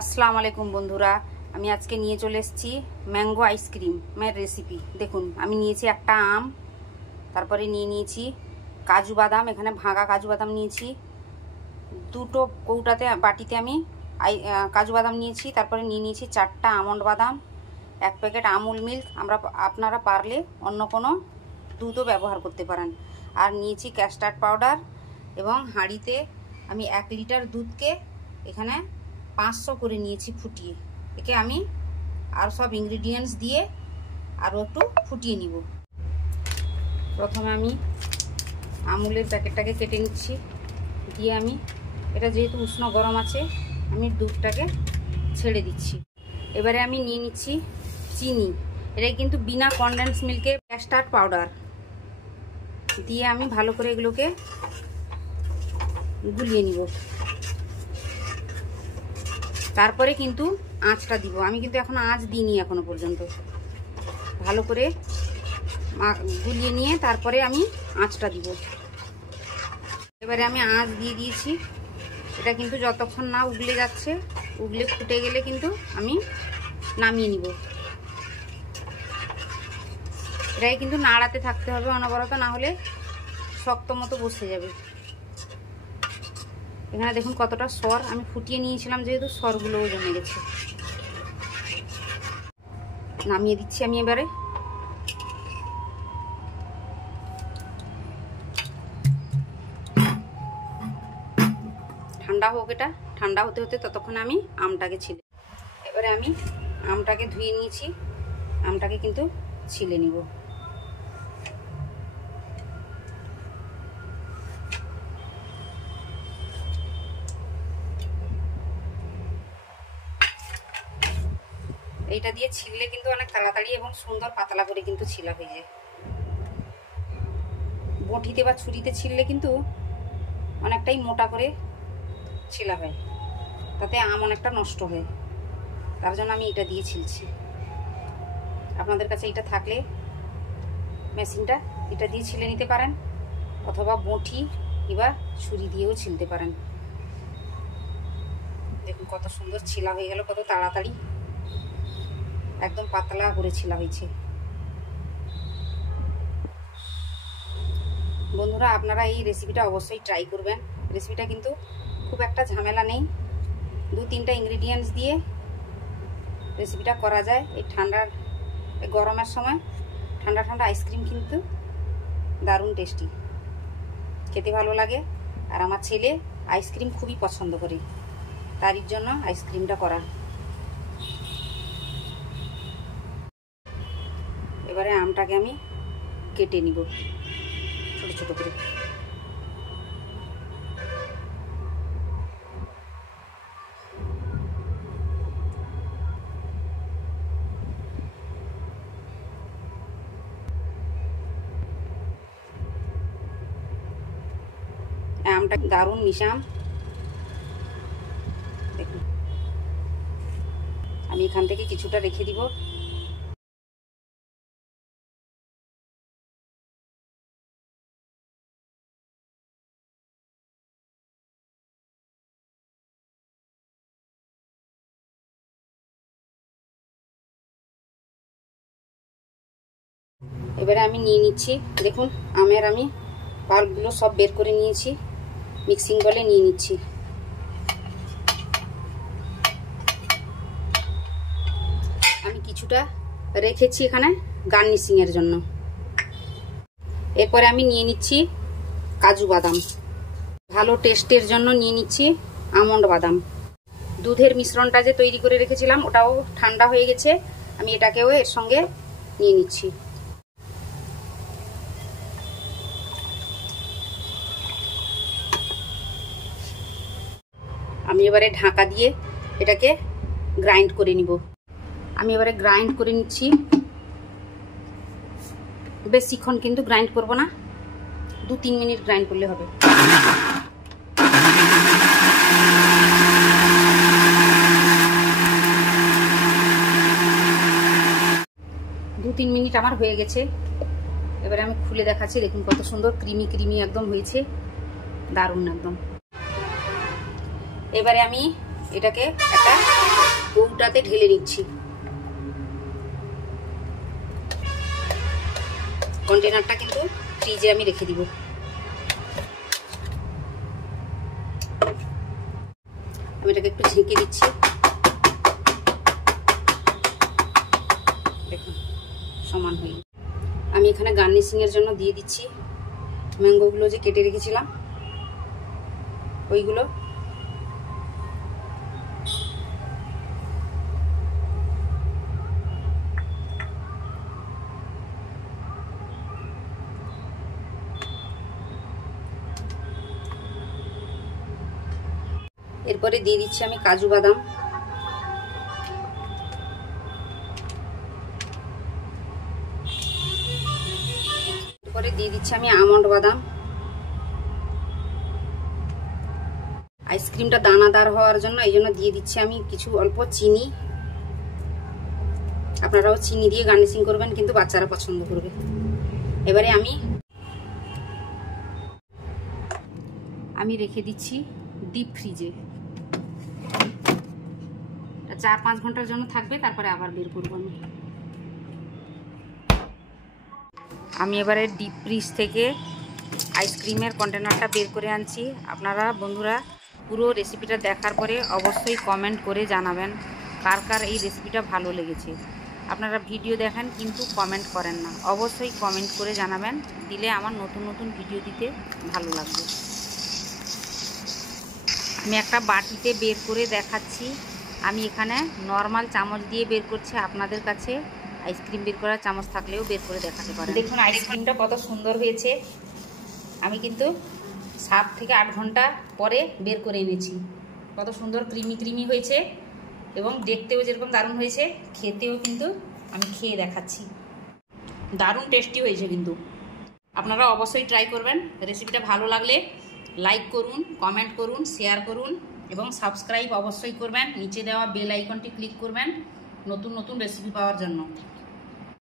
আসসালামু আলাইকুম বন্ধুরা, আমি আজকে নিয়ে চলে এসেছি ম্যাঙ্গো আইসক্রিমের রেসিপি। দেখুন, আমি নিয়েছি একটা আম, তারপরে নিয়েছি কাজু বাদাম। এখানে ভাঙা কাজু বাদাম নিয়েছি দুটো কৌটাতে, বাটিতে আমি কাজু বাদাম নিয়েছি। তারপরে নিয়েছি 4টা আমন্ড বাদাম, 1 প্যাকেট আমুল মিল্ক, আপনারা পারলে অন্য কোনো দুধও ব্যবহার করতে পারেন। আর নিয়েছি ক্যাস্টার্ড পাউডার, এবং হাঁড়িতে আমি 1 লিটার দুধকে এখানে 500 করে নিয়েছি ফুটিয়ে। একে আমি আর সব ইনগ্রিডিয়েন্টস দিয়ে আরও একটু ফুটিয়ে নিব। প্রথমে আমি আমুলের প্যাকেটটাকে কেটে নিচ্ছি, দিয়ে আমি এটা যেহেতু উষ্ণ গরম আছে, আমি দুধটাকে ছেড়ে দিচ্ছি। এবারে আমি নিয়ে নিচ্ছি চিনি। এটা কিন্তু বিনা কনডেন্স মিল্কের ক্যাস্টার্ড পাউডার দিয়ে আমি ভালো করে এগুলোকে গুলিয়ে নিব। তারপরে কিন্তু আঁচটা দিব। আমি কিন্তু এখন আঁচ দিইনি এখনো পর্যন্ত। ভালো করে গুলিয়ে নিয়ে তারপরে আমি আঁচটা দিব। এবারে আমি আঁচ দিয়ে দিয়েছি। এটা কিন্তু যতক্ষণ না উগলে যাচ্ছে, উগলে ফুটে গেলে কিন্তু আমি নামিয়ে নিব। এটাই কিন্তু নাড়াতে থাকতে হবে অনবরত, না হলে শক্ত মতো বসে যাবে। এখানে দেখুন কতটা সর আমি ফুটিয়ে নিয়েছিলাম, যেহেতু সরগুলোও জমে গেছে। নামিয়ে দিচ্ছি আমি এবারে। ঠান্ডা হোক, এটা ঠান্ডা হতে হতে ততক্ষণে আমি আমটাকে ছিলে। এবারে আমি আমটাকে ধুয়ে নিয়েছি, আমটাকে কিন্তু ছিলে নিব। এইটা দিয়ে ছিললে কিন্তু অনেক তাড়াতাড়ি এবং সুন্দর পাতলা করে কিন্তু ছিলা হয়ে যায়। বটিতে বা ছুরিতে ছিললে কিন্তু অনেকটাই মোটা করে ছিলা হয়, তাতে আম অনেকটা নষ্ট হয়। তার জন্য আমি এটা দিয়ে ছিলছি। আপনাদের কাছে এটা থাকলে মেশিনটা, এটা দিয়ে ছিলে নিতে পারেন, অথবা বটি কিংবা ছুরি দিয়েও ছিলতে পারেন। দেখুন কত সুন্দর ছিলা হয়ে গেল, কত তাড়াতাড়ি একদম পাতলা করে ছিলা হয়েছে। বন্ধুরা, আপনারা এই রেসিপিটা অবশ্যই ট্রাই করবেন। রেসিপিটা কিন্তু খুব একটা ঝামেলা নেই, 2-3টা ইনগ্রিডিয়েন্টস দিয়ে রেসিপিটা করা যায়। এই গরমের সময় ঠান্ডা ঠান্ডা আইসক্রিম কিন্তু দারুণ টেস্টি, খেতে ভালো লাগে। আর আমার ছেলে আইসক্রিম খুবই পছন্দ করে, তারই জন্য আইসক্রিমটা করা। এবারে আমটাকে আমি কেটে নিব ছোট ছোট করে। আমটা দারুণ মিশাম। দেখুন, আমি এখান থেকে কিছুটা রেখে দিব। এবারে আমি নিয়ে নিচ্ছি, দেখুন আমের আমি পাল্পগুলো সব বের করে নিয়েছি, মিক্সিং বলে নিয়ে নিচ্ছি। আমি কিছুটা রেখেছি এখানে গার্নিশিং এর জন্য। এরপরে আমি নিয়ে নিচ্ছি কাজু বাদাম, ভালো টেস্টের জন্য নিয়ে নিচ্ছি আমন্ড বাদাম। দুধের মিশ্রণটা যে তৈরি করে রেখেছিলাম ওটাও ঠান্ডা হয়ে গেছে, আমি এটাকেও এর সঙ্গে নিয়ে নিচ্ছি। আমি এবারে ঢাকা দিয়ে এটাকে গ্রাইন্ড করে নিব। আমি এবারে গ্রাইন্ড করে নিচ্ছি। বেশিক্ষণ কিন্তু গ্রাইন্ড করব না, 2-3 মিনিট গ্রাইন্ড করলে হবে। দু 3 মিনিট আমার হয়ে গেছে। এবারে আমি খুলে দেখাচ্ছি, দেখুন কত সুন্দর ক্রিমি ক্রিমি একদম হয়েছে, দারুণ একদম। এবারে আমি এটাকে একটা কৌটাতে ঢেলে নিচ্ছি। কন্টেনারটা কিন্তু ফ্রিজে আমি রেখে দিব। আমি এটাকে একটু ঝেঁকে দিচ্ছি। দেখুন সমান হয়ে। আমি এখানে গার্নিশিং এর জন্য দিয়ে দিচ্ছি ম্যাঙ্গোগুলো যে কেটে রেখেছিলাম ওইগুলো। এরপরে দিয়ে দিচ্ছি আমি কাজু বাদাম। এরপরে দিয়ে দিচ্ছি আমি আমন্ড বাদাম। আইসক্রিমটা দানাদার হওয়ার জন্য এই জন্য দিয়ে দিচ্ছি আমি কিছু অল্প চিনি। আপনারাও চিনি দিয়ে গার্নিশিং করবেন, কিন্তু বাচ্চারা পছন্দ করবে। এবারে আমি রেখে দিচ্ছি ডিপ ফ্রিজে। 4-5 ঘন্টার জন্য থাকবে, তারপরে আবার বের করব। আমি এবারে ডিপ ফ্রিজ থেকে আইসক্রিমের কন্টেনারটা বের করে আনছি। আপনারা বন্ধুরা পুরো রেসিপিটা দেখার পরে অবশ্যই কমেন্ট করে জানাবেন কার কার এই রেসিপিটা ভালো লেগেছে। আপনারা ভিডিও দেখেন কিন্তু কমেন্ট করেন না, অবশ্যই কমেন্ট করে জানাবেন, দিলে আমার নতুন নতুন ভিডিও দিতে ভালো লাগবে। আমি একটা বাটিতে বের করে দেখাচ্ছি। আমি এখানে নর্মাল চামচ দিয়ে বের করছি, আপনাদের কাছে আইসক্রিম বের করার চামচ থাকলেও বের করে দেখাতে পারেন। দেখুন আইসক্রিমটা কত সুন্দর হয়েছে। আমি কিন্তু 7 থেকে 8 ঘন্টা পরে বের করে এনেছি। কত সুন্দর ক্রিমি ক্রিমি হয়েছে এবং দেখতেও যেরকম দারুণ হয়েছে, খেতেও কিন্তু আমি খেয়ে দেখাচ্ছি। দারুণ টেস্টি হয়েছে কিন্তু। আপনারা অবশ্যই ট্রাই করবেন। রেসিপিটা ভালো লাগলে লাইক করুন, কমেন্ট করুন, শেয়ার করুন এবং সাবস্ক্রাইব অবশ্যই করবেন। নিচে দেওয়া বেল আইকনটি ক্লিক করবেন নতুন নতুন রেসিপি পাওয়ার জন্য।